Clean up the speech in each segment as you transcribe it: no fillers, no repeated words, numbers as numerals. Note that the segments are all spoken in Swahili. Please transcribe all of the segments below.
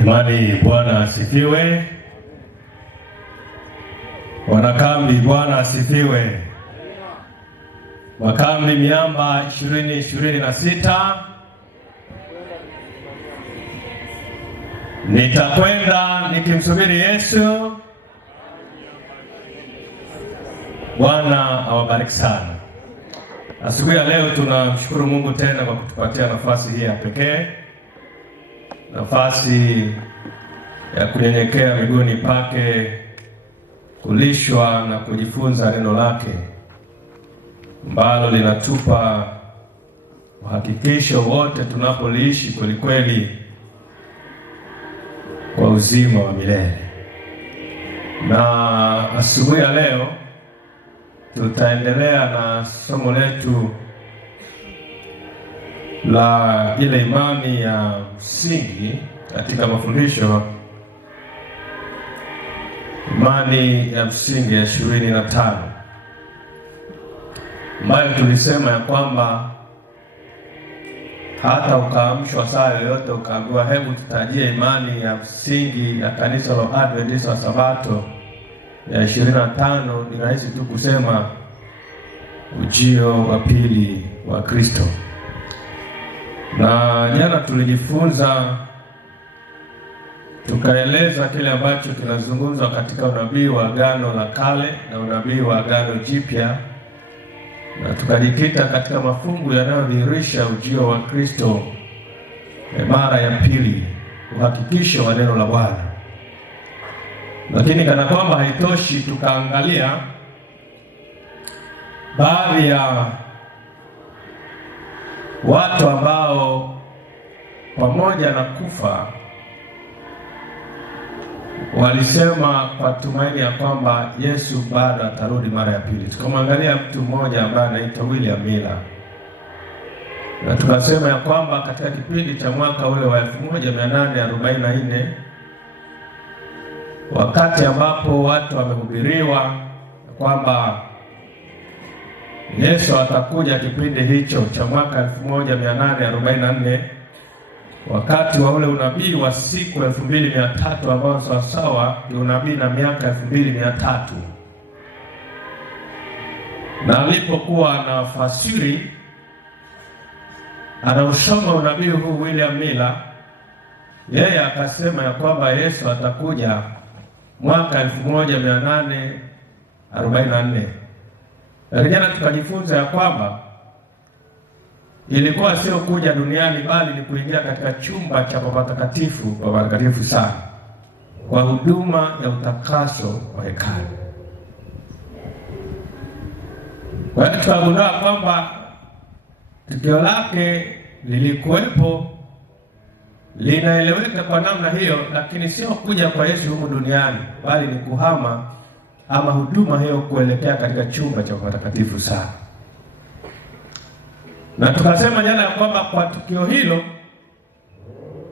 Imani. Bwana asifiwe. Wanakambi, Bwana asifiwe. Makambi Miamba 2026. Nitakwenda nikimsubiri Yesu. Bwana awabariki sana. Asubuhi ya leo tunamshukuru Mungu tena kwa kutupatia nafasi hii ya pekee, nafasi ya kunyenyekea miguuni pake, kulishwa na kujifunza neno lake ambalo linatupa uhakikisho wote tunapoliishi kweli kweli kwa uzima wa milele. Na asubuhi ya leo tutaendelea na somo letu la ile imani ya msingi katika mafundisho, imani ya msingi ya 25, ambayo tulisema ya kwamba hata ukaamshwa saa yoyote ukaambiwa hebu tutajie imani ya msingi ya kanisa la Adventista wa Sabato ya 25, ni rahisi tu kusema ujio wa pili wa Kristo. Na jana tulijifunza tukaeleza kile ambacho kinazungumzwa katika unabii wa Agano la Kale na unabii wa Agano Jipya, na tukajikita katika mafungu yanayodhihirisha ujio wa Kristo mara ya pili, uhakikisho wa neno la Bwana. Lakini kana kwamba haitoshi, tukaangalia baadhi ya watu ambao pamoja na kufa walisema kwa tumaini ya kwamba Yesu bado atarudi mara ya pili. Tukamwangalia mtu mmoja ambaye anaitwa William Miller, na tukasema ya kwamba katika kipindi cha mwaka ule wa 1844 wakati ambapo watu wamehubiriwa kwamba Yesu atakuja, kipindi hicho cha mwaka 1844, wakati wa ule unabii wa siku 2300 ambao sawasawa ni unabii na miaka 2300, na alipokuwa anafasiri anausoma unabii huu William Miller, yeye akasema ya kwamba Yesu atakuja mwaka 1844. Lakini jana tukajifunza ya kwamba ilikuwa sio kuja duniani, bali ni kuingia katika chumba cha patakatifu sana kwa huduma ya utakaso wa hekalu. Kwa hiyo tukagundua kwamba tukio lake lilikuwepo, linaeleweka kwa namna hiyo, lakini sio kuja kwa Yesu humu duniani, bali ni kuhama ama huduma hiyo kuelekea katika chumba cha patakatifu sana. Na tukasema jana ya kwamba kwa tukio hilo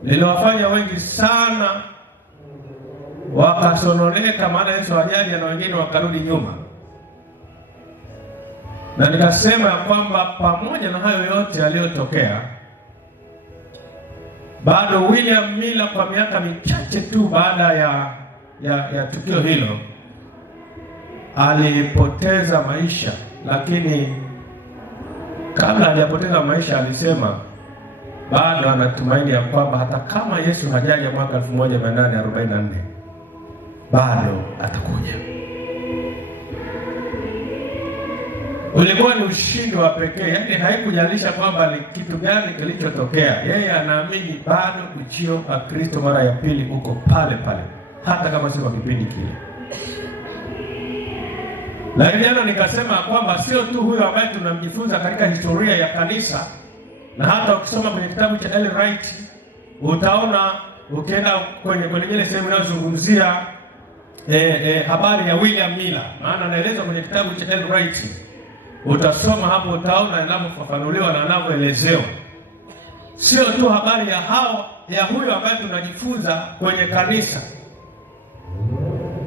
liliwafanya wengi sana wakasononeka, maana Yesu hajaja, na wengine wakarudi nyuma. Na nikasema ya kwamba pamoja na hayo yote yaliyotokea, bado William Miller kwa miaka michache tu baada ya tukio hilo alipoteza maisha. Lakini kabla hajapoteza maisha alisema bado anatumaini ya kwamba hata kama Yesu hajaja mwaka 1844 bado atakuja. Ulikuwa ni ushindi wa pekee, yaani haikujalisha kwamba ni kitu gani kilichotokea. Yeye anaamini bado ujio wa Kristo mara ya pili uko pale pale, hata kama sio kwa kipindi kile. Lakini jana nikasema kwamba sio tu huyo ambaye tunamjifunza katika historia ya kanisa, na hata ukisoma kwenye kitabu cha Ellen White utaona, ukienda kwenye ile sehemu inayozungumzia habari ya William Miller, maana anaelezwa kwenye kitabu cha Ellen White, utasoma hapo utaona inavyofafanuliwa na inavyoelezewa. Sio tu habari ya huyo ambaye tunajifunza kwenye kanisa.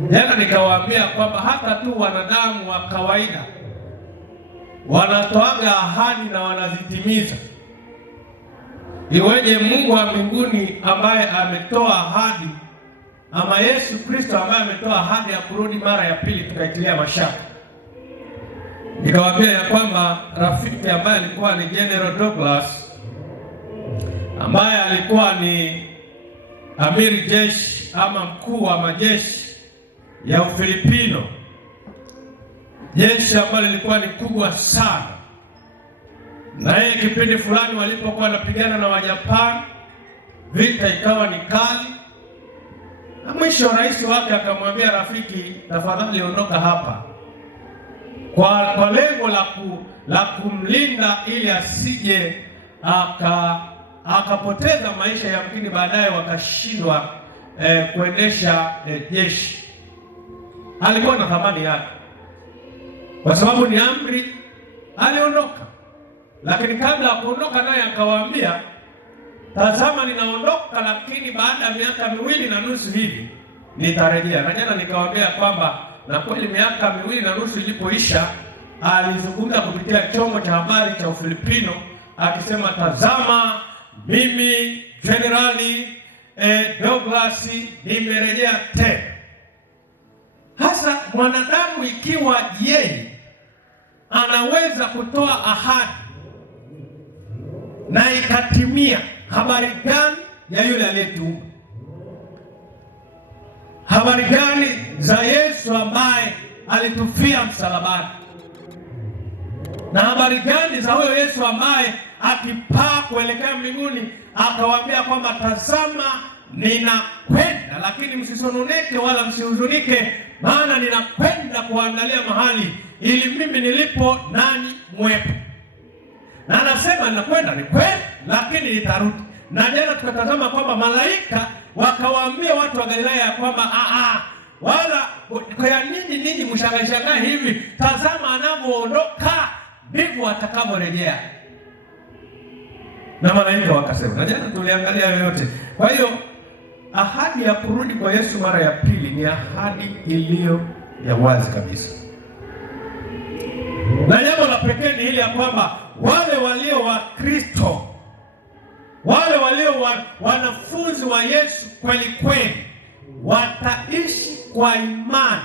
Jana nikawaambia kwamba hata tu wanadamu wa kawaida wanatoaga ahadi na wanazitimiza. Iweje Mungu wa mbinguni ambaye ametoa ahadi, ama Yesu Kristo ambaye ametoa ahadi ya kurudi mara ya pili tukaitilia mashaka? Nikawaambia ya kwamba rafiki ambaye alikuwa ni General Douglas, ambaye alikuwa ni amiri jeshi ama mkuu wa majeshi ya Ufilipino, jeshi ambalo lilikuwa ni kubwa sana, na yeye kipindi fulani walipokuwa wanapigana na Wajapani, vita ikawa ni kali, na mwisho rais wake akamwambia, rafiki, tafadhali ondoka hapa, kwa lengo la kumlinda ili asije akapoteza maisha, yamkini baadaye wakashindwa kuendesha jeshi. Alikuwa na thamani yake, kwa sababu ni amri, aliondoka. Lakini kabla ya kuondoka, naye akawaambia, tazama, ninaondoka, lakini baada ya miaka 2.5 hivi nitarejea. Na jana nikawaambia kwamba na kweli miaka 2.5 ilipoisha, alizungumza kupitia chombo cha habari cha Ufilipino akisema, tazama, mimi Generali Douglas nimerejea tena. Hasa mwanadamu ikiwa yeye anaweza kutoa ahadi na ikatimia, habari gani ya yule aliyetumwa? Habari gani za Yesu ambaye alitufia msalabani? Na habari gani za huyo Yesu ambaye akipaa kuelekea mbinguni akawaambia kwamba tazama, ninakwenda, lakini msisononeke wala msihuzunike, maana ninakwenda kuandalia mahali ili mimi nilipo nanyi mwepo. Na anasema ninakwenda, ni kweli, lakini nitarudi. Na jana tukatazama kwamba malaika wakawaambia watu wa Galilaya ya kwamba wala kwa nini ninyi mshangaa hivi? Tazama, anavyoondoka ndivyo atakavyorejea. Na malaika wakasema, na jana tuliangalia yote. Kwa hiyo ahadi ya kurudi kwa Yesu mara ya pili ni ahadi iliyo ya wazi kabisa. Na jambo la pekee ni hili ya kwamba wale walio wa Kristo, wale walio wanafunzi wa Yesu kweli kweli, wataishi kwa imani.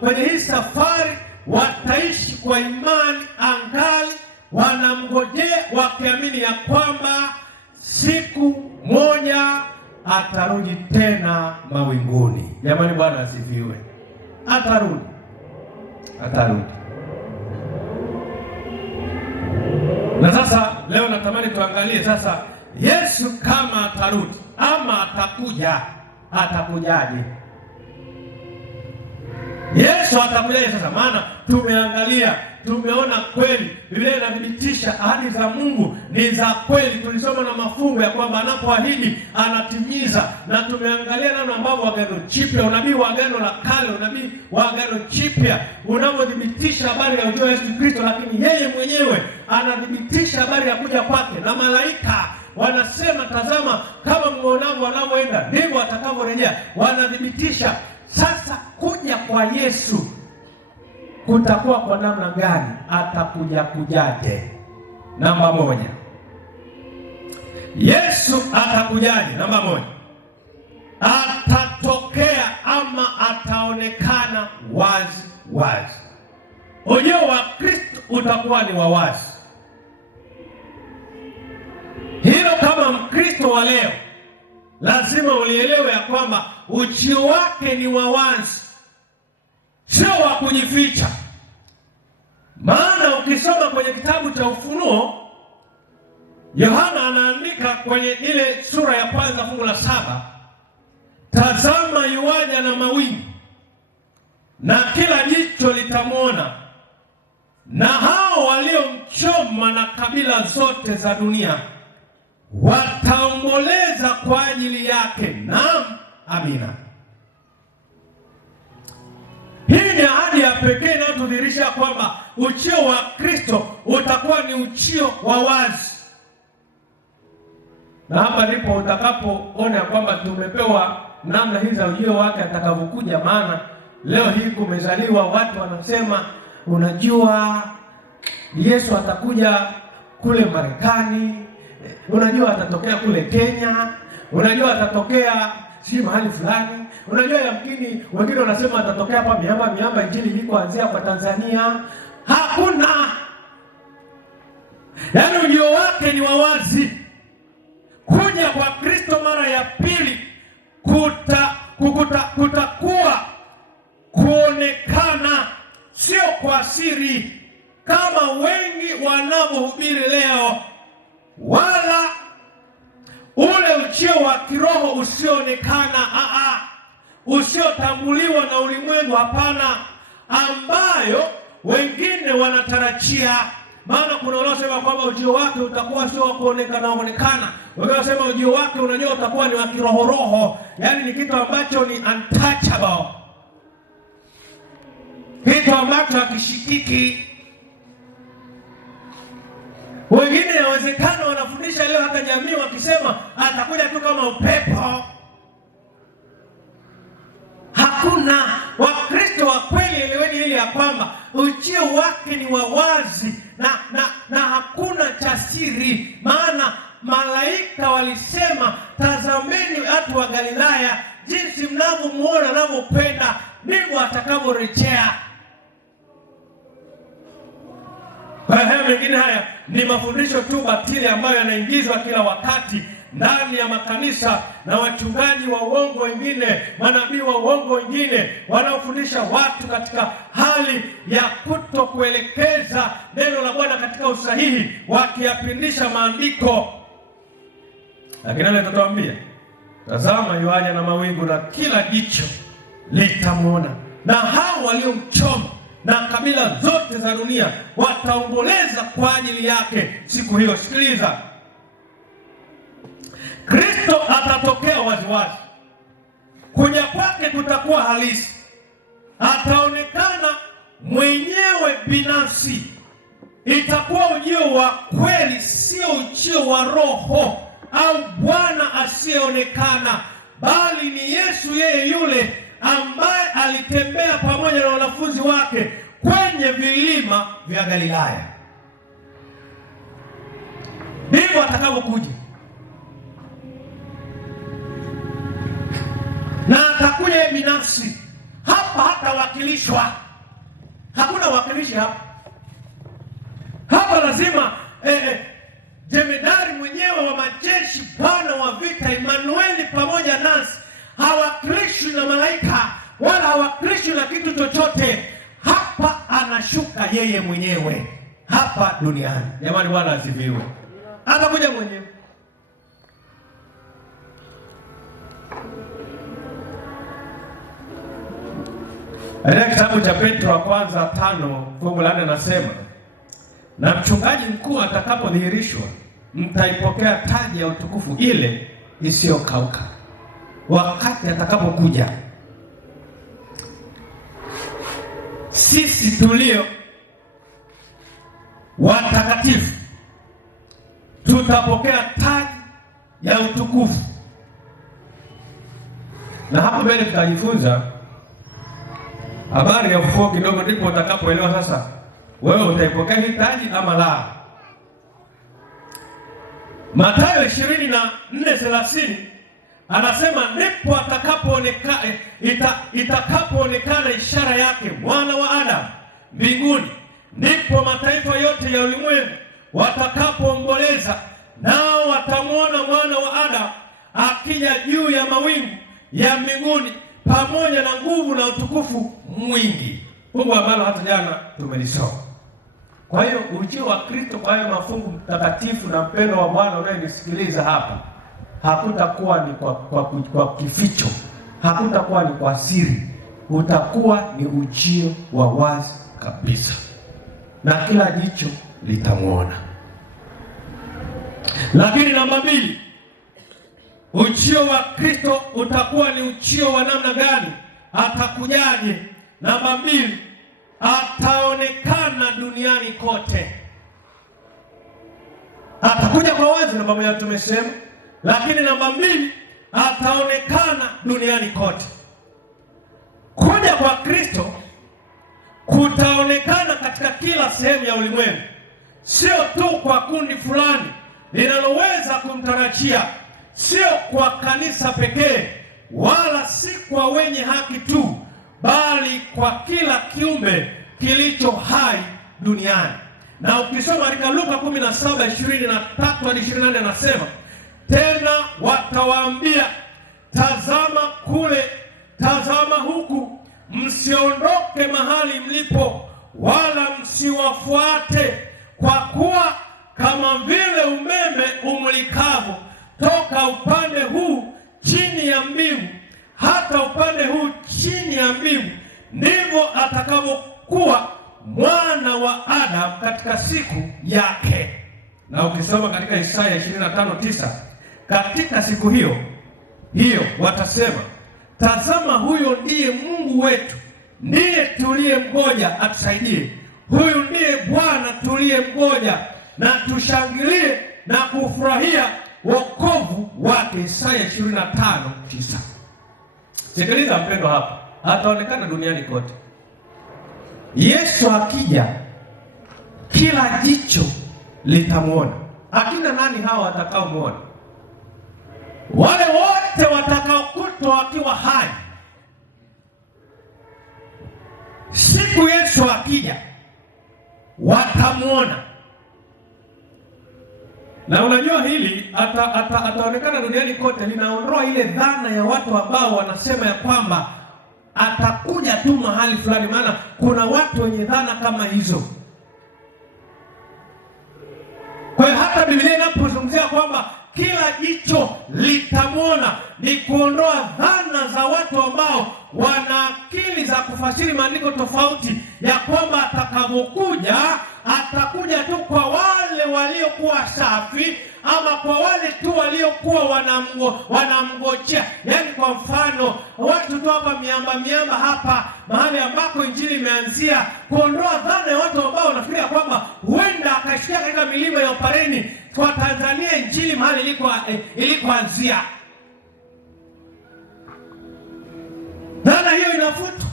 Kwenye hii safari wataishi kwa imani, angali wanamngojea, wakiamini ya kwamba siku moja atarudi tena mawinguni. Jamani, Bwana asifiwe. Atarudi. Na sasa leo natamani tuangalie sasa, Yesu kama atarudi ama atakujaje? Yesu atakujaje sasa? Maana tumeangalia, tumeona kweli Biblia inathibitisha ahadi za Mungu ni za kweli. Tulisoma na mafungu ya kwamba anapoahidi anatimiza, na tumeangalia namna ambavyo Agano Jipya, unabii wa Agano la Kale, unabii wa Agano Jipya unavyothibitisha habari ya ujio wa Yesu Kristo, lakini yeye mwenyewe anathibitisha habari ya kuja kwake, na malaika wanasema, tazama, kama mwanangu anavyoenda ndivyo atakavyorejea. Wanathibitisha sasa kuja kwa Yesu kutakuwa kwa namna gani, kujaje? Namba moja, Yesu atakujaje? Namba moja, atatokea ama ataonekana wazi wazi. Ujio wa Kristo utakuwa ni wa wazi. Hilo kama Mkristo wa leo lazima ulielewe ya kwamba ujio wake ni wa wazi, sio wa kujificha. Maana ukisoma kwenye kitabu cha Ufunuo, Yohana anaandika kwenye ile sura ya 1 fungu la 7, tazama yuaja na mawingu, na kila jicho litamwona, na hao waliomchoma na kabila zote za dunia wataomboleza kwa ajili yake. Naam, amina. Hii ni ahadi ya pekee inayotudhihirisha kwamba ujio wa Kristo utakuwa ni ujio wa wazi. Na hapa ndipo utakapoona kwamba tumepewa namna hizi za ujio wake atakavyokuja. Maana leo hii kumezaliwa watu wanasema, unajua Yesu atakuja kule Marekani, unajua atatokea kule Kenya, unajua atatokea si mahali fulani, unajua yamkini wengine wanasema atatokea hapa miamba injili ilikoanzia kwa Tanzania. Hakuna. Yaani ujio wake ni wawazi. Kuja kwa Kristo mara ya pili kutakuwa kuonekana, sio kwa siri kama wengi wanavyohubiri leo, wala ule ujio wa kiroho usioonekana, usiotambuliwa na ulimwengu, hapana, ambayo wengine wanatarajia. Maana kuna wanaosema kwamba ujio wake utakuwa sio wa kuonekana. Wengine wanasema ujio wake, unajua, utakuwa ni wa kiroho, yaani ni kitu ambacho ni untouchable, kitu ambacho hakishikiki. Wengine inawezekana wanafundisha leo hata jamii wakisema atakuja tu kama upepo. Hakuna. Wakristo wa kweli, eleweni hili ya kwamba ujio wake ni wa wazi na hakuna cha siri. Maana malaika walisema, tazameni watu wa Galilaya, jinsi mnavyomuona anavyopenda, ndivyo atakavyorejea. Kwa hiyo mengine haya ni mafundisho tu batili ambayo yanaingizwa kila wakati ndani ya makanisa na wachungaji wa uongo wengine, manabii wa uongo wengine, wanaofundisha watu katika hali ya kutokuelekeza neno la Bwana katika usahihi, wakiyapindisha maandiko. Lakini nani atatuambia? Tazama yuaja na mawingu na kila jicho litamwona, na hao waliomchoma na kabila zote za dunia wataomboleza kwa ajili yake siku hiyo. Sikiliza, Kristo atatokea waziwazi. Kuja kwake kutakuwa halisi. Ataonekana mwenyewe binafsi. Itakuwa ujio wa kweli, sio ujio wa roho au bwana asiyeonekana, bali ni Yesu, yeye yule ambaye alitembea pamoja na wanafunzi wake kwenye vilima vya Galilaya. Ndivyo atakavyokuja, na atakuja binafsi. Hapa hatawakilishwa. Hakuna wakilishi hapa. Hapa lazima jemedari mwenyewe wa majeshi, Bwana wa vita, Emmanuel pamoja nasi, hawakilishwi na malaika wala hawakilishwi na kitu chochote. Hapa anashuka yeye mwenyewe hapa duniani. Jamani, Bwana asifiwe. Atakuja mwenyewe. Katika kitabu cha Petro wa kwanza 5:4 nasema, na mchungaji mkuu atakapodhihirishwa, mtaipokea taji ya utukufu ile isiyokauka wakati atakapokuja. Sisi tulio watakatifu tutapokea taji ya utukufu. Na hapo mbele tutajifunza habari ya ufufuo kidogo, ndipo utakapoelewa sasa wewe utaipokea hii taji ama la. Mathayo 24:30 anasema, ndipo itakapoonekana ishara yake mwana wa Adamu mbinguni, ndipo mataifa yote ya ulimwengu watakapoomboleza, nao watamwona mwana wa Adamu akija juu ya mawingu ya mbinguni pamoja na nguvu na utukufu mwingi. Fungu ambalo hata jana tumelisoma. Kwa hiyo ujio wa Kristo, kwa hiyo mafungu mtakatifu na mpendo wa Bwana unayenisikiliza hapa, hakutakuwa ni kwa kificho, hakutakuwa ni kwa siri, utakuwa ni ujio wa wazi kabisa, na kila jicho litamwona. Lakini namba 2, ujio wa Kristo utakuwa ni ujio wa namna gani? Atakujaje? Namba 2, ataonekana duniani kote. Atakuja kwa wazi, namba 1 tumesema, lakini namba 2, ataonekana duniani kote. Kuja kwa Kristo kutaonekana katika kila sehemu ya ulimwengu, sio tu kwa kundi fulani linaloweza kumtarajia, sio kwa kanisa pekee, wala si kwa wenye haki tu, bali kwa kila kiumbe kilicho hai duniani. Na ukisoma katika Luka 17:23-24 anasema, tena watawaambia, tazama kule, tazama huku, msiondoke mahali mlipo, wala msiwafuate, kwa kuwa kama vile umeme umulikavyo toka upande huu chini ya mbingu hata upande huu chini ya mbingu, ndivyo atakavyokuwa Mwana wa Adamu katika siku yake. Na ukisoma katika Isaya 25:9, katika siku hiyo watasema, tazama, huyo ndiye Mungu wetu, ndiye tuliyemngoja atusaidie. Huyu ndiye Bwana tuliyemngoja, na tushangilie na kufurahia wokovu wake. Isaya 25:9. Sikiliza mpendo, hapa ataonekana duniani kote. Yesu akija, kila jicho litamwona. Akina nani hawa watakaomwona? Wale wote watakaokutwa wakiwa hai. Siku Yesu akija, watamwona. Na unajua hili ataonekana duniani kote, linaondoa ile dhana ya watu ambao wanasema ya kwamba atakuja tu mahali fulani, maana kuna watu wenye dhana kama hizo. Kwa hiyo hata Biblia inapozungumzia kwamba kila jicho litamwona, ni kuondoa dhana za watu ambao wana akili za kufasiri maandiko tofauti, ya kwamba atakavyokuja atakuja tu kwa wale waliokuwa safi, ama kwa wale tu waliokuwa wanamngojea. Yaani kwa mfano watu tu hapa miamba hapa mahali ambako injili imeanzia, kuondoa dhana ya watu ambao wanafikiria kwamba huenda akashikia katika milima ya Upareni kwa Tanzania injili mahali ilikoanzia. Dhana hiyo inafutwa.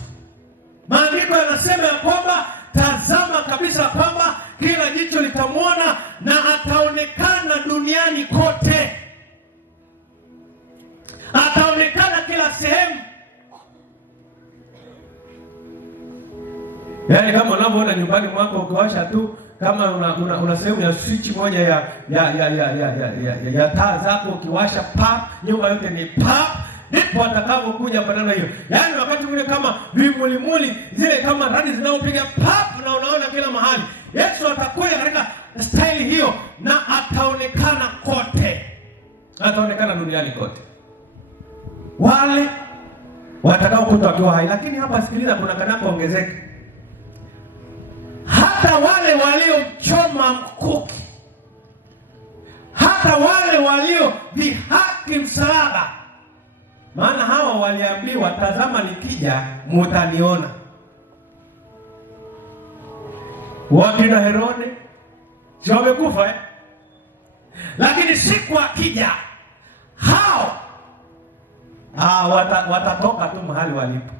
Maandiko yanasema ya kwamba tazama kabisa kwamba kila jicho litamwona na ataonekana duniani kote. Ataonekana kila sehemu. Yaani kama unavyoona nyumbani mwako ukiwasha tu, kama una sehemu ya switch moja ya taa zako, ukiwasha pap, nyumba yote ni pap, ndipo atakapokuja badala hiyo. Yaani wakati mwingine kama vimulimuli zile kama radi zinaopiga pap na unaona kila mahali. Yesu atakuja katika staili hiyo na ataonekana kote. Ataonekana duniani kote. Wale watakaokuta wakiwa hai. Lakini hapa sikiliza, kuna kanapoongezeka. Hata wale waliochoma mkuki, hata wale waliodhihaki msalaba. Maana hawa waliambiwa, tazama nikija mutaniona. Wakina Herode si wamekufa Lakini siku akija hao watatoka tu mahali walipo,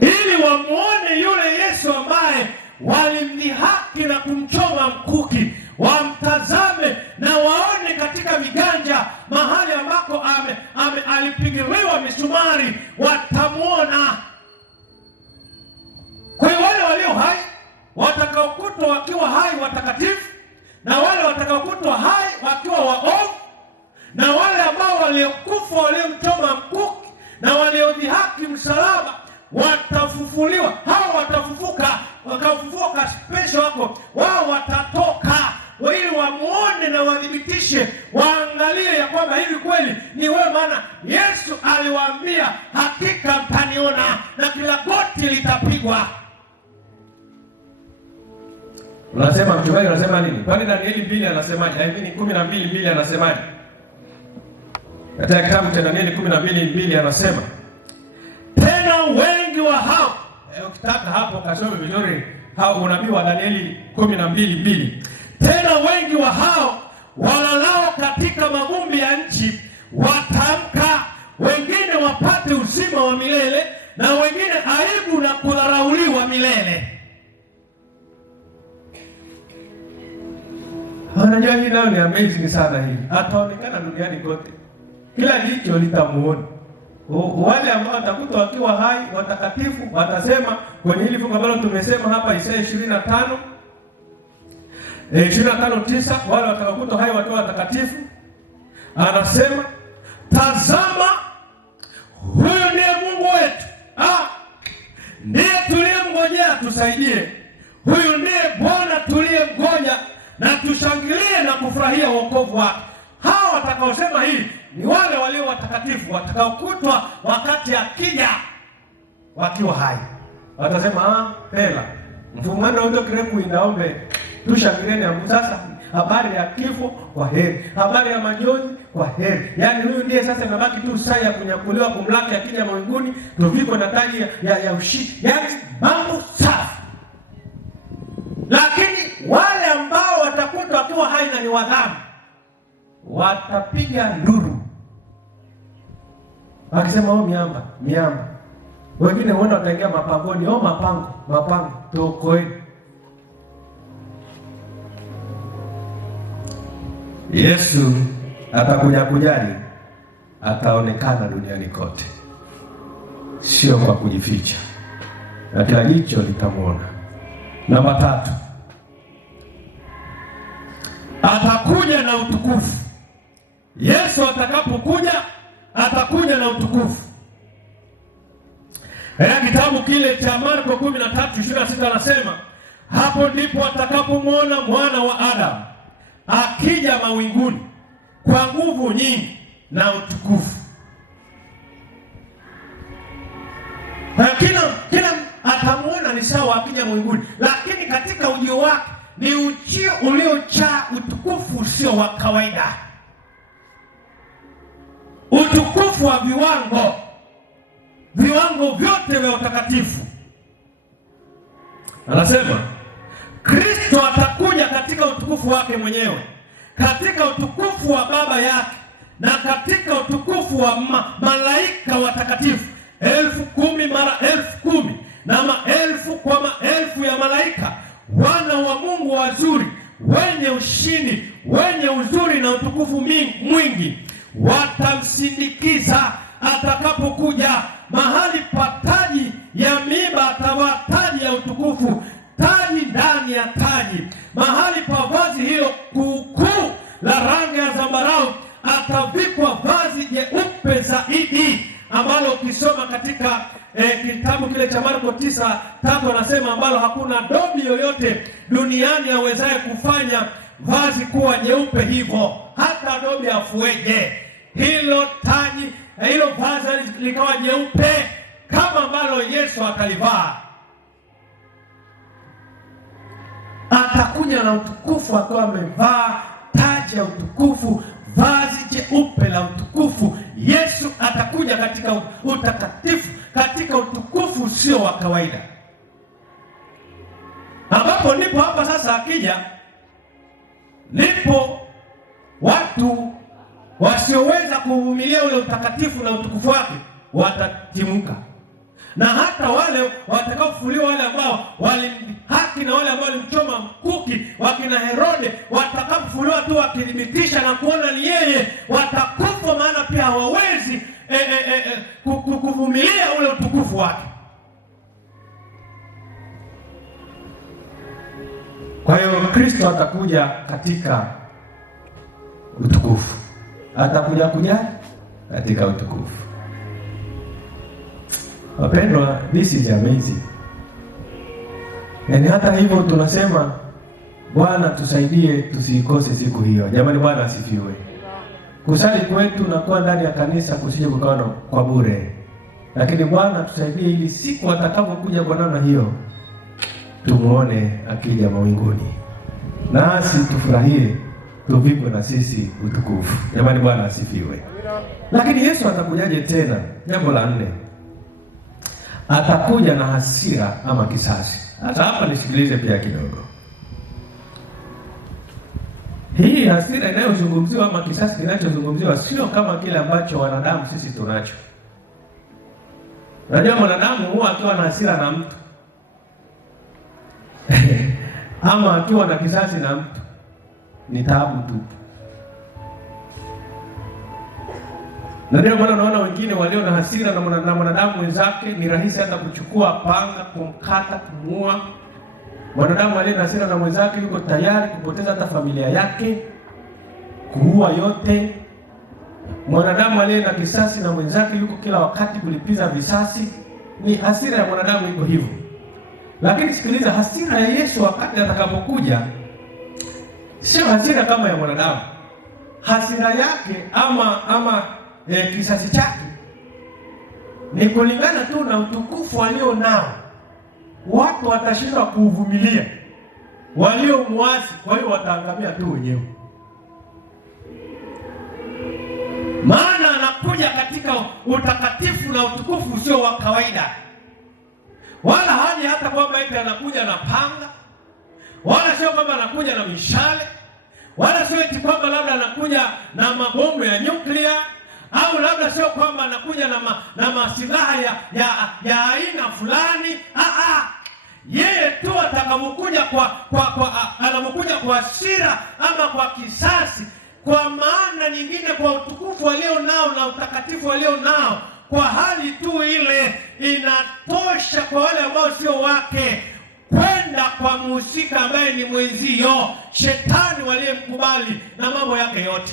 ili wamuone yule Yesu ambaye walimdhihaki na kumchoma mkuki, wamtazame na waone katika viganja mahali ambako alipigiliwa misumari, watamuona. Kwa hiyo wale walio hai watakaokutwa wakiwa hai watakatifu, na wale watakaokutwa hai wakiwa waovu, na wale ambao waliokufa waliomchoma mkuki na waliodhihaki msalaba watafufuliwa. Hao watafufuka, wakafufuka special wako wao, watatoka ili wamuone na wadhibitishe, waangalie ya kwamba hivi kweli ni wewe. Maana Yesu aliwaambia, hakika mtaniona na kila goti litapigwa. Unasema mchungaji, unasema nini? Kwani Danieli 2 anasemaje? Hivi ni 12:2 anasemaje? Katika kitabu cha Danieli 12:2 anasema, tena wengi wa hao, ukitaka hapo kasome vizuri hao unabii wa Danieli 12:2. Tena wengi wa hao walalao katika mavumbi ya nchi watamka, wengine wapate uzima wa milele na wengine aibu na kudharauliwa milele. Unajua hii nayo ni amazing sana hii. Ataonekana duniani kote. Kila jicho litamuona. Wale ambao watakuta wakiwa hai watakatifu watasema kwenye hili fungu ambalo tumesema hapa Isaya 25:9, wale watakaokuta hai wakiwa watakatifu, anasema tazama, huyu ndiye Mungu wetu, ndiye tuliyemngojea tusaidie. Huyu ndiye Bwana tuliyemngoja, na tushangilie na kufurahia wokovu wake. Hawa watakaosema hii ni wale walio watakatifu watakaokutwa wakati akija wakiwa hai. Watasema pela mfumano wote kirefu inaombe tushangilieni hapo sasa. Habari ya kifo kwa heri, habari ya majonzi kwa heri. Yaani huyu ndiye sasa nabaki tu saa ya kunyakuliwa kumlaki akija mawinguni, tuvikwe na taji ya ushindi. Yaani mambo safi. Lakini wale ambao watakuta wakiwa hai na ni wadhambi watapiga nduru wakisema miamba. Wengine huenda wataingia mapangoni, mapango tokoeni. Yesu atakuja kujali, ataonekana duniani kote, sio kwa kujificha, na kila jicho litamwona. Namba 3, atakuja na utukufu. Yesu atakapokuja atakuja na utukufu. Kitabu kile cha Marko 13:26 anasema, hapo ndipo atakapomwona Mwana wa Adamu akija mawinguni kwa nguvu nyingi na utukufu. Kila atamwona ni sawa akija mawinguni, lakini katika ujio wake ni ujio uliojaa utukufu usio wa kawaida. Utukufu wa viwango vyote vya utakatifu. Anasema Kristo atakuja katika utukufu wake mwenyewe, katika utukufu wa Baba yake, na katika utukufu wa malaika watakatifu 10,000 mara 10,000 na maelfu kwa maelfu ya malaika, wana wa Mungu wazuri, wenye ushindi, wenye uzuri na utukufu mwingi, watamsindikiza atakapokuja. Mahali pa taji ya miiba atavaa taji ya utukufu, taji ndani ya taji. Mahali pa vazi hilo kuu la rangi ya zambarau atavikwa vazi jeupe zaidi, ambalo ukisoma katika kitabu kile cha Marko 9:3 anasema, ambalo hakuna dobi yoyote duniani awezaye kufanya vazi kuwa jeupe hivyo, hata dobi afueje. Hilo taji, hilo vazi likawa jeupe kama ambalo Yesu akalivaa. Atakuja na utukufu akiwa amevaa taji ya utukufu, vazi jeupe la utukufu. Yesu atakuja katika utakatifu, katika utukufu usio wa kawaida, ambapo ndipo hapa sasa akija, ndipo watu wasioweza kuvumilia ule utakatifu na utukufu wake watatimuka, na hata wale watakaofufuliwa, wale ambao walimhaki na wale ambao walimchoma mkuki, wakina Herode, watakapofufuliwa tu wakithibitisha na kuona ni yeye, watakufa, maana pia hawawezi kuvumilia ule utukufu wake. Kwa hiyo Kristo atakuja katika utukufu, atakuja katika utukufu. Wapendwa, this is amazing. Yaani hata hivyo tunasema Bwana tusaidie tusikose siku hiyo. Jamani, Bwana asifiwe. Kusali kwetu na kuwa ndani ya kanisa kusije kukawa kwa bure. Lakini Bwana tusaidie ili siku atakapokuja kwa namna hiyo tumuone akija mawinguni, nasi tufurahie, tuvikwe na sisi utukufu. Jamani, Bwana asifiwe. Lakini Yesu atakujaje tena? Jambo la 4, atakuja na hasira ama kisasi. Hata hapa nisikilize pia kidogo. Hii hasira inayozungumziwa ama kisasi kinachozungumziwa sio kama kile ambacho wanadamu sisi tunacho. Unajua mwanadamu huwa akiwa na hasira na mtu ama akiwa na kisasi na mtu, ni taabu tu. Na ndio maana unaona wengine walio na hasira na mwanadamu wenzake, ni rahisi hata kuchukua panga kumkata, kumuua. Mwanadamu aliye na hasira na mwenzake yuko tayari kupoteza hata familia yake, kuua yote. Mwanadamu aliye na kisasi na mwenzake yuko kila wakati kulipiza visasi. Ni hasira ya mwanadamu iko hivyo. Lakini sikiliza, hasira ya Yesu wakati atakapokuja sio hasira kama ya mwanadamu. Hasira yake ama kisasi chake ni kulingana tu na utukufu alio nao. Watu watashindwa kuuvumilia walio muasi, kwa hiyo wataangamia tu wenyewe. Maana anakuja katika utakatifu na utukufu usio wa kawaida. Wala haji hata kwamba eti anakuja na panga, wala sio kwamba anakuja na mishale, wala sio eti kwamba labda anakuja na mabomu ya nyuklia, au labda sio kwamba anakuja na masilaha ya aina fulani. Yeye tu atakapokuja anapokuja kwa hasira ama kwa kisasi, kwa maana nyingine, kwa utukufu alio nao na utakatifu alio nao, kwa hali tu ile inatosha kwa wale ambao sio wake kwenda kwa mhusika ambaye ni mwenzio, shetani waliyemkubali na mambo yake yote.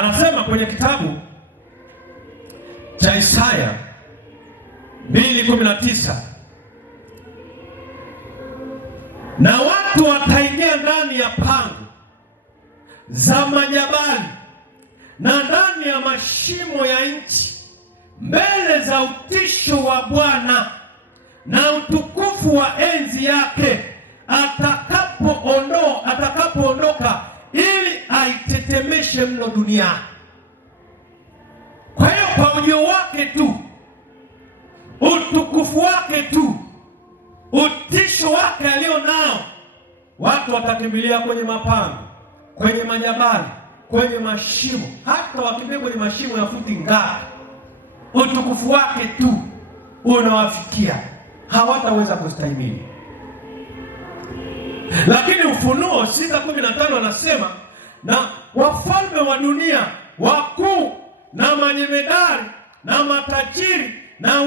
Anasema kwenye kitabu cha Isaya 2:19, na watu wataingia ndani ya pango za majabali na ndani ya mashimo ya nchi, mbele za utisho wa Bwana na utukufu wa enzi yake, atakapoondoka ili aitetemeshe mno dunia. Kwa hiyo kwa ujio wake tu, utukufu wake tu, utisho wake alio nao, watu watakimbilia kwenye mapango, kwenye majabali, kwenye mashimo, hata wakimbia kwenye mashimo ya futi ngapi. Utukufu wake tu unawafikia, hawataweza kustahimili. Lakini Ufunuo 6:15 anasema, na wafalme wa dunia, wakuu na majemadari na matajiri na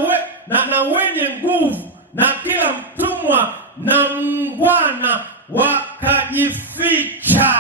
wenye nguvu na kila mtumwa na mngwana wakajificha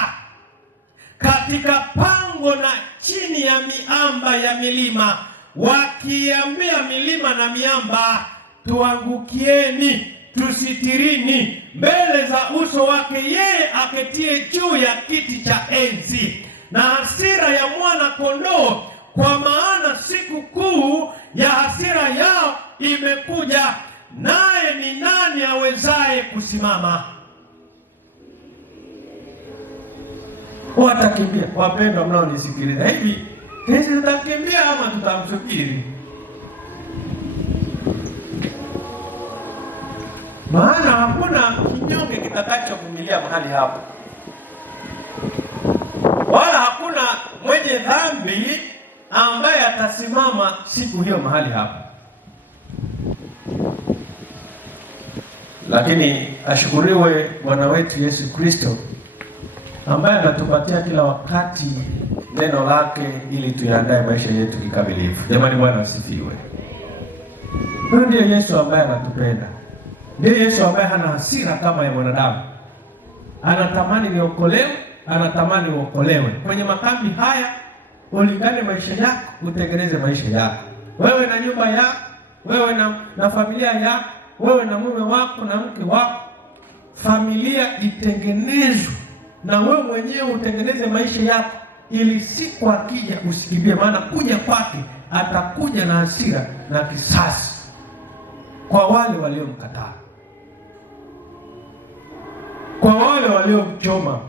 katika pango na chini ya miamba ya milima, wakiambia milima na miamba, tuangukieni, tusitirini mbele za uso wake yeye aketie juu ya kiti cha enzi na hasira ya mwana kondoo, kwa maana siku kuu ya hasira yao imekuja, naye ni nani awezaye kusimama? Watakimbia. Wapendwa mnaonisikiliza, hivi sisi tutakimbia ama tutamsubiri? Maana hakuna kinyonge kitakachovumilia mahali hapo, wala hakuna mwenye dhambi ambaye atasimama siku hiyo mahali hapo. Lakini ashukuriwe Bwana wetu Yesu Kristo, ambaye anatupatia kila wakati neno lake ili tuyaandae maisha yetu kikamilifu. Jamani, Bwana asifiwe. Huyu ndiye Yesu ambaye anatupenda. Ndiye Yesu ambaye hana hasira kama ya mwanadamu. Anatamani niokolewe, anatamani uokolewe. Kwenye makambi haya ulingane maisha yako, utengeneze maisha yako. Wewe na nyumba yako, wewe na familia yako, wewe na mume wako na mke wako. Familia itengenezwe na wewe mwenyewe utengeneze maisha yako, ili siku akija usikimbie, maana kuja kwake atakuja na hasira na kisasi kwa wale waliomkataa, kwa wale waliomchoma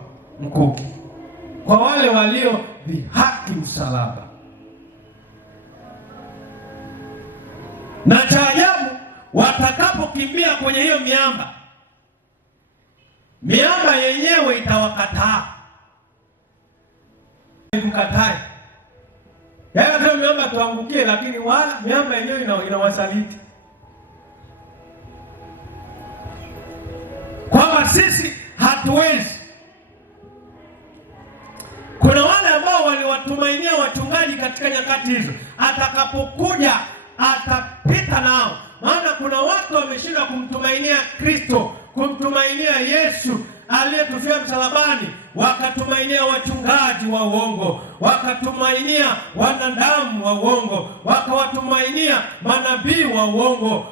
mkuki, kwa wale waliodhihaki msalaba. Na cha ajabu, watakapokimbia kwenye hiyo miamba yenyewe itawakataa. Kukataa. Yaani miamba tuangukie, lakini wala miamba yenyewe inawasaliti. Kwa sisi hatuwezi. Kuna wale ambao waliwatumainia wachungaji katika nyakati hizo, atakapokuja atapita nao. Maana kuna watu wameshindwa kumtumainia Kristo, kumtumainia Yesu aliyetufia msalabani, wakatumainia wachungaji wa uongo, wakatumainia wanadamu wa uongo, wakawatumainia manabii wa uongo,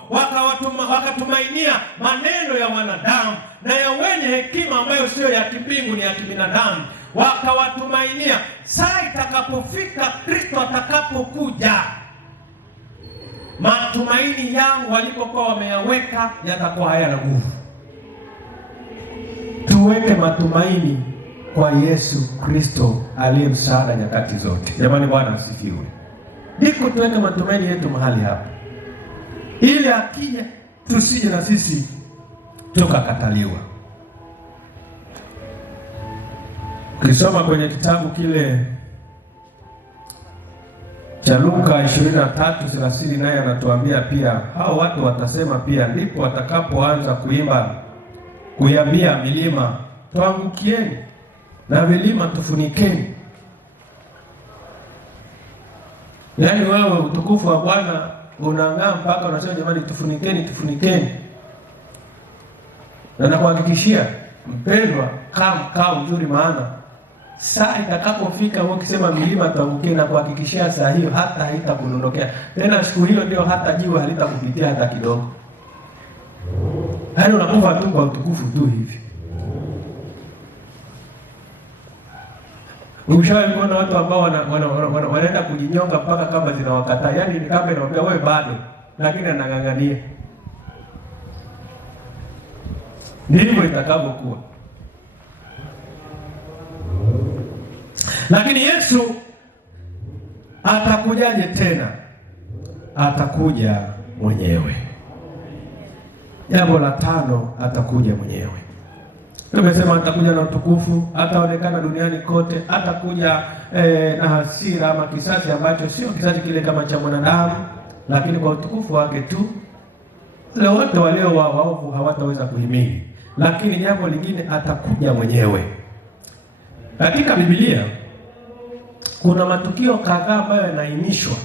wakatumainia maneno ya wanadamu na ya wenye hekima ambayo sio ya kimbingu, ni ya kibinadamu, wakawatumainia. Saa itakapofika Kristo atakapokuja, matumaini yangu walipokuwa wameyaweka yatakuwa hayana nguvu. Tuweke matumaini kwa Yesu Kristo aliye msaada nyakati zote. Jamani, Bwana asifiwe. Ndiko tuweke matumaini yetu mahali hapa, ili akija tusije na sisi tukakataliwa. Ukisoma kwenye kitabu kile cha Luka 23:30, naye anatuambia pia hao watu watasema pia, ndipo watakapoanza kuiambia milima tuangukieni na vilima tufunikeni. Yaani wewe utukufu wa Bwana unang'aa mpaka unasema jamani, tufunikeni, tufunikeni. Na nakuhakikishia mpendwa, kaa uzuri, maana saa itakapofika wewe ukisema milima tuangukieni, na kuhakikishia saa hiyo hata haitakudondokea tena. Siku hiyo ndio hata jiwe halitakupitia hata kidogo. Yaani unakufa tu kwa utukufu tu hivi. Ushawahi kuona watu ambao wanaenda kujinyonga mpaka kama zinawakataa, yaani ni kama inawaambia wewe bado, lakini anang'ang'ania. Ndivyo itakavyokuwa. Lakini Yesu atakujaje tena? Atakuja mwenyewe. Jambo la 5, atakuja mwenyewe. Tumesema atakuja na utukufu, ataonekana duniani kote, atakuja na hasira ama kisasi ambacho sio kisasi kile kama cha mwanadamu, lakini kwa utukufu wake tu. Wale wote walio waovu hawataweza kuhimili. Lakini jambo lingine, atakuja mwenyewe. Katika Biblia kuna matukio kadhaa ambayo yanainishwa,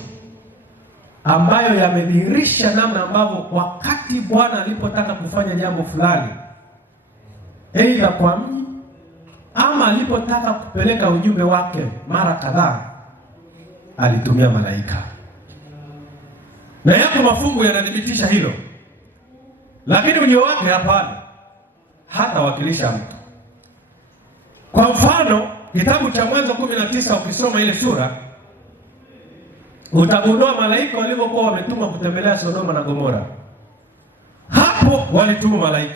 ambayo yamedhihirisha namna ambavyo wakati Bwana alipotaka kufanya jambo fulani, aidha kwa mji ama alipotaka kupeleka ujumbe wake, mara kadhaa alitumia malaika. Na yako mafungu yanadhibitisha hilo. Lakini ujio wake hapana, hatawakilisha mtu. Kwa mfano, kitabu cha Mwanzo 19 ukisoma ile sura, utagundua malaika walivyokuwa wametuma kutembelea Sodoma na Gomora. Hapo walituma malaika.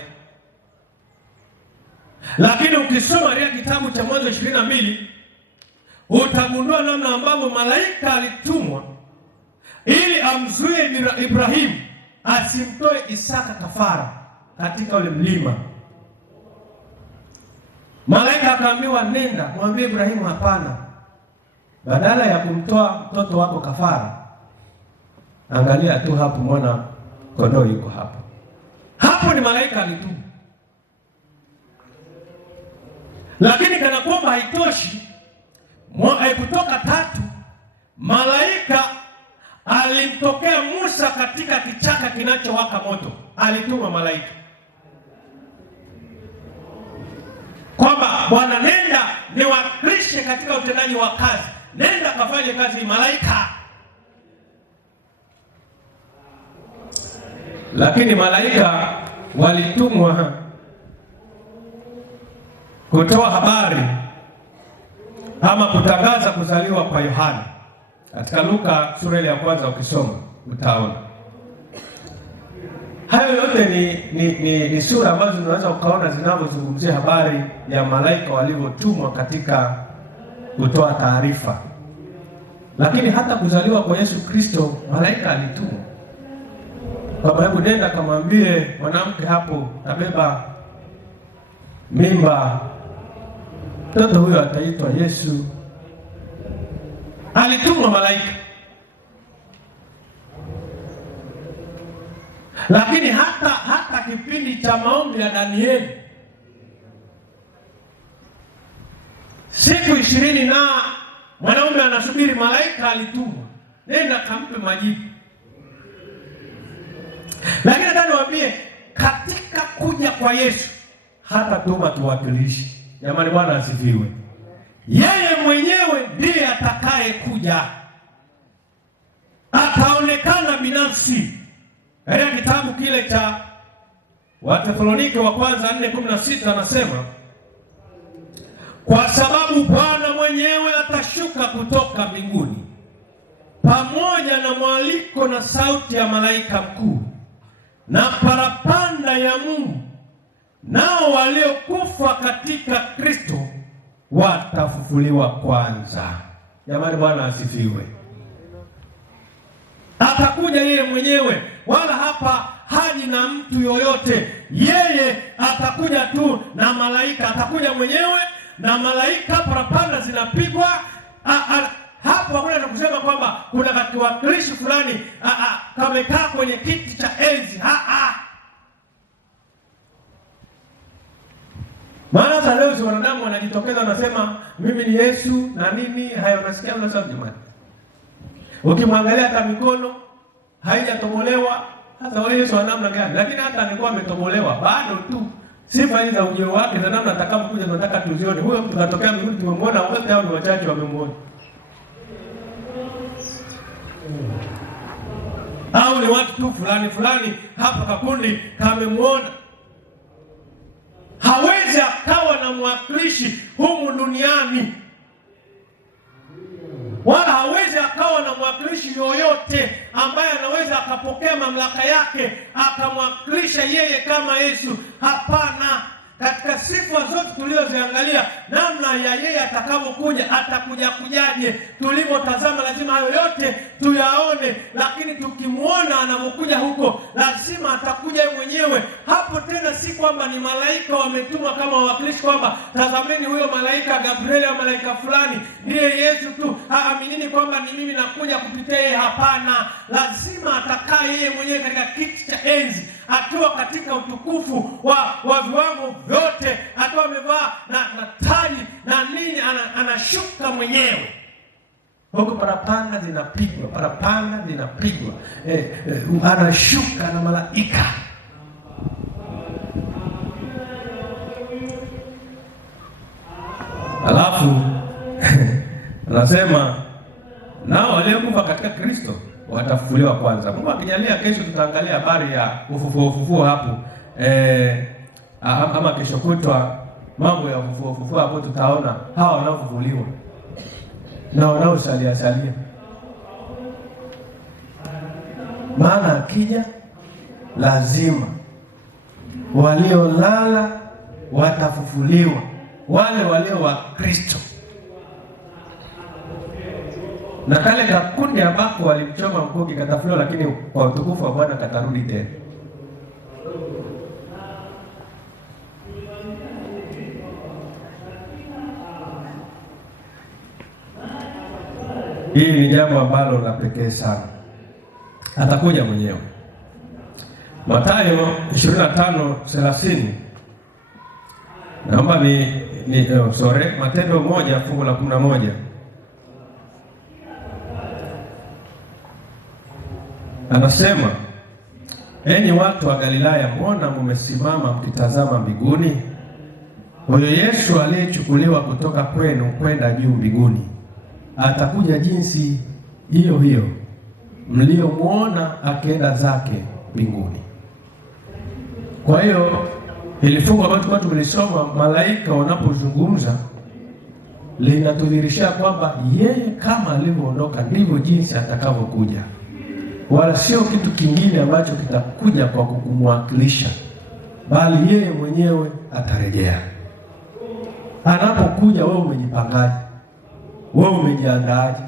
Lakini ukisoma ile kitabu cha Mwanzo 22, utagundua namna ambavyo malaika alitumwa ili amzuie Ibrahimu asimtoe Isaka kafara katika ule mlima. Malaika akaambiwa, nenda mwambie Ibrahimu hapana, badala ya kumtoa mtoto wako kafara, angalia tu hapo mwana kondoo yuko hapo. Hapo ni malaika alitumwa. Lakini kana kwamba haitoshi, Kutoka 3, malaika alimtokea Musa katika kichaka kinachowaka moto. Alituma malaika kwamba Bwana, nenda niwakilishe katika utendaji wa kazi, nenda kafanye kazi. Malaika. Lakini malaika walitumwa kutoa habari ama kutangaza kuzaliwa kwa Yohana. Katika Luka sura ya 1 ukisoma utaona hayo yote. Ni sura ambazo unaweza ukaona zinazozungumzia habari ya malaika walivyotumwa katika kutoa taarifa. Lakini hata kuzaliwa kwa Yesu Kristo malaika alitumwa. Kwa hebu nenda kamwambie mwanamke hapo tabeba mimba, mtoto huyo ataitwa Yesu. Alitumwa malaika. Lakini hata kipindi cha maombi ya Danieli, siku 20 na mwanaume anasubiri, malaika alitumwa, nenda kampe majibu. Lakini nataka niwaambie, katika kuja kwa Yesu hata tuma kiwakilishi. Jamani, Bwana asifiwe. Yeye mwenyewe ndiye atakaye kuja, ataonekana binafsi. Katika kitabu kile cha Wathesalonike wa kwanza 4:16 anasema, kwa sababu Bwana mwenyewe atashuka kutoka mbinguni pamoja na mwaliko na sauti ya malaika mkuu na parapanda ya Mungu, nao waliokufa katika Kristo watafufuliwa kwanza. Jamani, Bwana asifiwe. Atakuja yeye mwenyewe, wala hapa haji na mtu yoyote. Yeye atakuja tu na malaika, atakuja mwenyewe na malaika, parapanda zinapigwa. Hapo hakuna kusema kwamba kuna kiwakilishi fulani kamekaa kwenye kiti cha enzi. Maana hata leo si wanadamu wanajitokeza wanasema mimi ni Yesu na nini. Hayo unasikia, unasema jamani, ukimwangalia hata mikono haijatobolewa. Hata wewe Yesu wa namna gani? Lakini hata alikuwa ametobolewa bado tu sifa hizi za ujio wake za namna atakapokuja tunataka tuzione. Huyo mtu katokea mbinguni, tumemwona wote au ni wachache wamemwona? Au ni watu tu fulani hapa kakundi kamemwona? Hawezi akawa na mwakilishi humu duniani, wala hawezi akawa na mwakilishi yoyote ambaye anaweza akapokea mamlaka yake akamwakilisha yeye kama Yesu. Hapana. Katika sifa zote tulizoziangalia, namna ya yeye atakapokuja, atakuja kujaje, tulivyotazama, lazima hayo yote tuyaone. Lakini tukimwona anapokuja huko, lazima atakuja yeye mwenyewe. Hapo tena si kwamba ni malaika wametumwa kama wawakilishi, kwamba tazameni huyo malaika Gabrieli au malaika fulani ndiye Yesu tu, aminini kwamba ni mimi nakuja kupitia yeye. Hapana, lazima atakaa yeye mwenyewe katika kiti cha enzi, akiwa katika utukufu wa viwango vyote, akiwa amevaa na taji na nini, anashuka mwenyewe huko, parapanda zinapigwa, anashuka na malaika. Alafu anasema nao waliokufa katika Kristo watafufuliwa kwanza. Mungu akijalia, kesho tutaangalia habari ya ufufuo hapo, ama kesho kutwa mambo ya ufufuo hapo, tutaona hawa wanaofufuliwa na wanaosalia. Maana akija lazima waliolala watafufuliwa, wale walio wa Kristo. Na kale kakundi ambako walimchoma mkuki katafuliwa, lakini kwa utukufu wa Bwana katarudi tena. Hili ni jambo ambalo la pekee sana. Atakuja mwenyewe. Mathayo 25:30. Naomba Matendo 1:11. Anasema, enyi watu wa Galilaya, mbona mmesimama mkitazama mbinguni? Huyo Yesu aliyechukuliwa kutoka kwenu kwenda juu mbinguni atakuja jinsi hiyo hiyo mliomwona akienda zake mbinguni. Kwa hiyo ili fungu ambalo tulikuwa tumelisoma, malaika wanapozungumza, linatudhihirishia kwamba yeye kama alivyoondoka ndivyo jinsi atakavyokuja, wala sio kitu kingine ambacho kitakuja kwa kukumwakilisha, bali yeye mwenyewe atarejea. Anapokuja, wewe umejipangaje? Wewe umejiandaaje?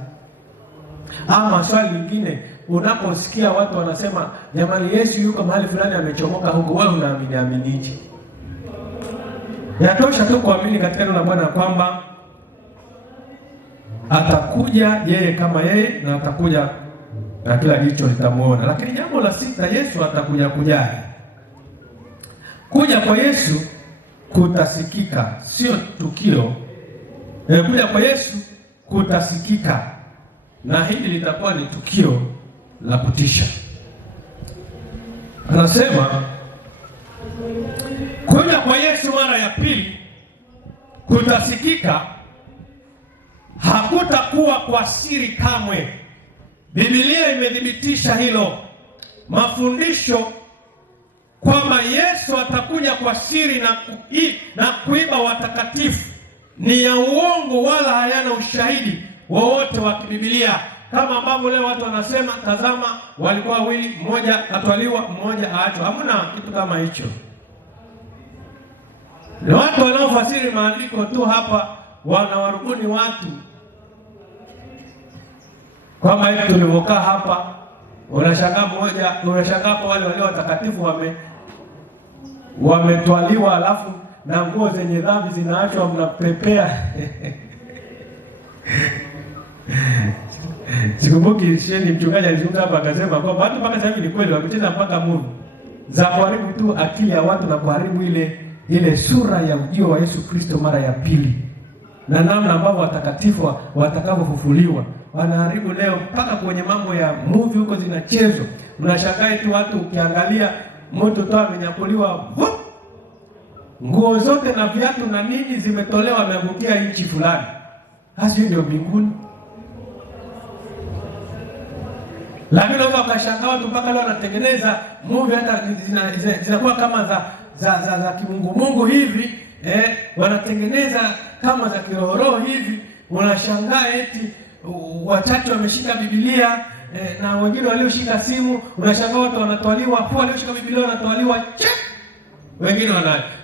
Ama swali lingine, unaposikia watu wanasema jamani, Yesu yuko mahali fulani amechomoka huko, wewe unaamini? Yatosha tu kuamini katika neno la Bwana kwamba atakuja yeye kama yeye, na atakuja na kila jicho litamuona. Lakini jambo la sita, Yesu atakuja kujaje? Kuja kwa Yesu kutasikika, sio tukio kuja kwa Yesu kutasikika, na hili litakuwa ni tukio la kutisha. Anasema kuja kwa Yesu mara ya pili kutasikika, hakutakuwa kwa siri kamwe. Biblia imethibitisha hilo. Mafundisho kwamba Yesu atakuja kwa siri na kuiba watakatifu ni ya uongo, wala hayana ushahidi wowote wa kiBiblia, kama ambavyo leo watu wanasema, tazama walikuwa wawili, mmoja atwaliwa, mmoja aachwa. Hamna kitu kama hicho. Ni watu wanaofasiri maandiko tu hapa, wanawarubuni watu. Kama hivi tulivyokaa hapa, unashangaa kwa wale walio watakatifu wametwaliwa, alafu na nguo zenye dhambi zinaachwa, mnapepea. Sikumbuki sheni mchungaji alizungumza hapa akasema kwamba watu mpaka sasa hivi ni kweli wamecheza mpaka movie za kuharibu tu akili ya watu na kuharibu ile sura ya ujio wa Yesu Kristo mara ya pili, na namna ambavyo watakatifu watakavyofufuliwa. Wanaharibu leo mpaka kwenye mambo ya movie huko zinachezwa. Unashangaa tu watu ukiangalia mtu tu amenyakuliwa, nguo zote na viatu na nini zimetolewa, ameangukia nchi fulani. Hasi ndio mbinguni. Lakini leo ukashangaa watu mpaka leo wanatengeneza movie hata zinakuwa kama za kimungu hivi, wanatengeneza kama za kiroho hivi. Unashangaa eti wachache wameshika Biblia na wengine walioshika simu. Unashangaa watu wanatwaliwa, walioshika Biblia wanatwaliwa, wengine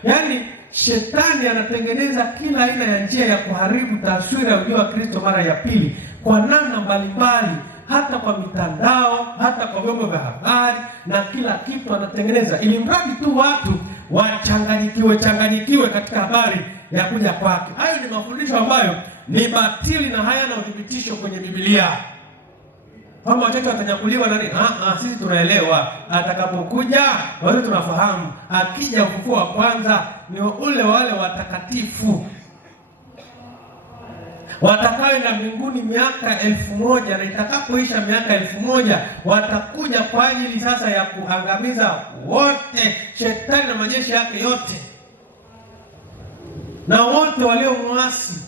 yaani shetani anatengeneza kila aina ya njia ya kuharibu taswira ya ujio wa Kristo mara ya pili kwa namna mbalimbali, hata kwa mitandao, hata kwa vyombo vya habari na kila kitu anatengeneza, ili mradi tu watu wachanganyikiwe katika habari ya kuja kwake. Hayo ni mafundisho ambayo ni batili na hayana uthibitisho kwenye Biblia. Kama watoto watanyakuliwa na nini? Sisi tunaelewa atakapokuja, wale tunafahamu akija ufufuo wa kwanza ni ule wale watakatifu watakaoenda mbinguni miaka 1000, na itakapoisha miaka 1000 watakuja kwa ajili sasa ya kuangamiza wote, shetani na majeshi yake yote na wote waliomwasi.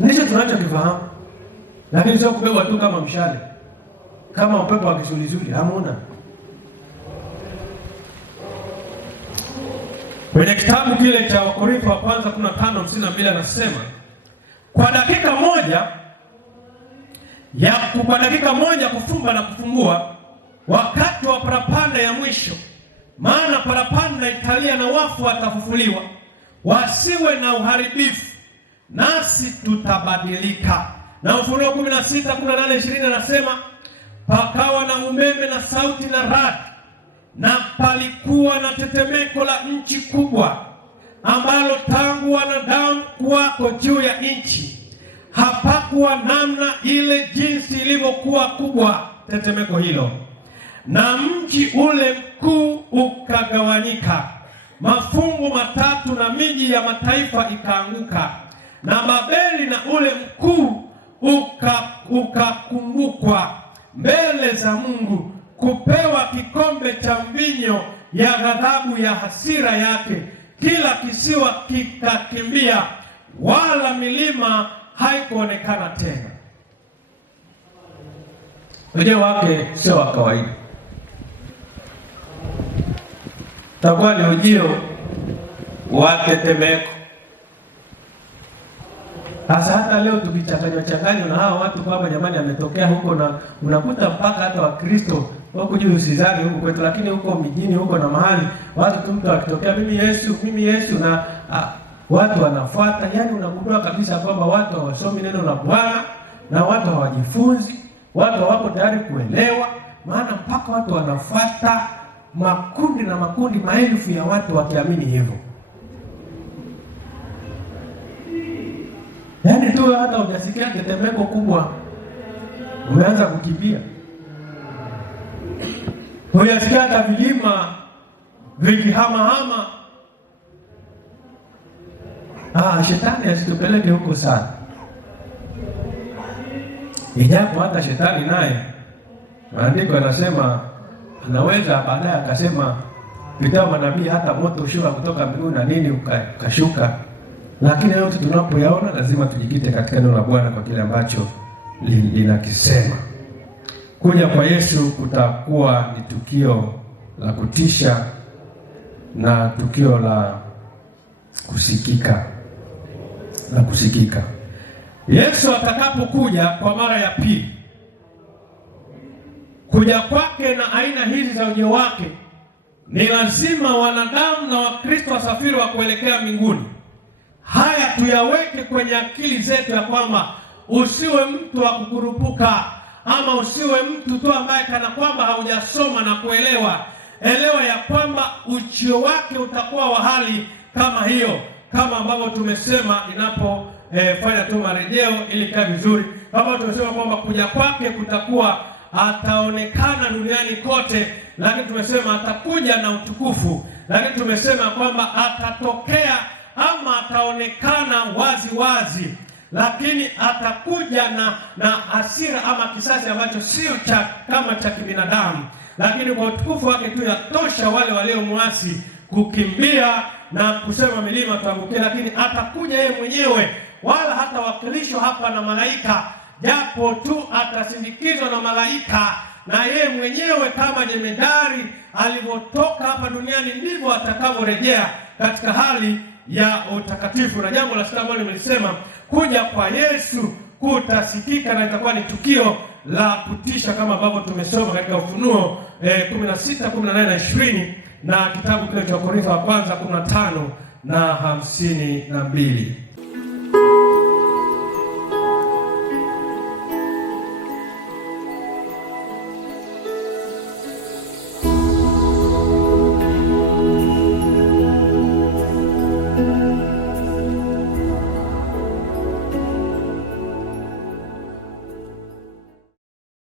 Ndicho tunachokifahamu, lakini sio kubebwa tu kama mshale, kama upepo wa kisulisuli. Hamuna. Kwenye kitabu kile cha Wakorintho wa kwanza 15:52 anasema kwa dakika moja kufumba na kufumbua, wakati wa parapanda ya mwisho. Maana parapanda italia na wafu watafufuliwa, wasiwe na uharibifu, nasi tutabadilika. Na Ufunuo 16:18-20 anasema pakawa na umeme na sauti na radi, na palikuwa na tetemeko la nchi kubwa, ambalo tangu wanadamu kuwako juu ya nchi hapakuwa namna ile jinsi ilivyokuwa kubwa tetemeko hilo. Na mji ule mkuu ukagawanyika mafungu matatu, na miji ya mataifa ikaanguka, na Babeli na ule mkuu ukakumbukwa mbele za Mungu, kupewa kikombe cha mvinyo ya ghadhabu ya hasira yake. Kila kisiwa kikakimbia, wala milima haikuonekana tena. Ujio wake sio wa kawaida, takuwa ni ujio wa tetemeko. Sasa hata leo tukichanganywa na hawa watu kwamba jamani ametokea huko, na unakuta mpaka hata Wakristo wako juu usizani huko kwetu, lakini huko mijini huko na mahali watu tu mtu akitokea mimi Yesu na watu wanafuata. Yaani unagundua kabisa kwamba watu hawasomi neno la Bwana, na watu hawajifunzi, watu hawako tayari kuelewa, maana mpaka watu wanafuata makundi na makundi, maelfu ya watu wakiamini hivyo. Yaani tu hata hujasikia tetemeko kubwa umeanza kukimbia. Hujasikia hata vilima vikihama-hama Shetani asitupeleke huko sana, ijapo hata shetani naye maandiko yanasema anaweza baadaye akasema kupitia manabii hata moto ushuka kutoka mbinguni na nini ukashuka. Lakini yote tunapoyaona lazima tujikite katika neno la Bwana kwa kile ambacho linakisema. Kuja kwa Yesu kutakuwa ni tukio la kutisha na tukio la kusikika. Yesu atakapokuja kwa mara ya pili, kuja kwake na aina hizi za ujio wake, ni lazima wanadamu na Wakristo wasafiri wa kuelekea mbinguni. Haya tuyaweke kwenye akili zetu ya kwamba usiwe mtu wa kukurupuka, ama usiwe mtu tu ambaye kana kwamba haujasoma na kuelewa. Elewa ya kwamba ujio wake utakuwa wa hali kama hiyo, kama ambavyo tumesema inapofanya tu marejeo ili kaa vizuri, kama tumesema kwamba kuja kwake kutakuwa ataonekana duniani kote, lakini tumesema atakuja na utukufu, lakini tumesema kwamba atatokea ama ataonekana wazi wazi, lakini atakuja na hasira ama kisasi ambacho sio kama cha kibinadamu, lakini kwa utukufu wake tu yatosha wale waliomwasi kukimbia na kusema milima tuangukie. Lakini atakuja yeye mwenyewe, wala hatawakilishwa hapa na malaika, japo tu atasindikizwa na malaika, na yeye mwenyewe kama jemedari alivyotoka hapa duniani ndivyo atakavyorejea katika hali ya utakatifu. Na jambo la sita ambalo nimelisema, kuja kwa Yesu kutasikika na itakuwa ni tukio la kutisha kama ambavyo tumesoma katika Ufunuo 16, 18 na 20 na kitabu kile cha Korintho wa kwanza 15 na 52.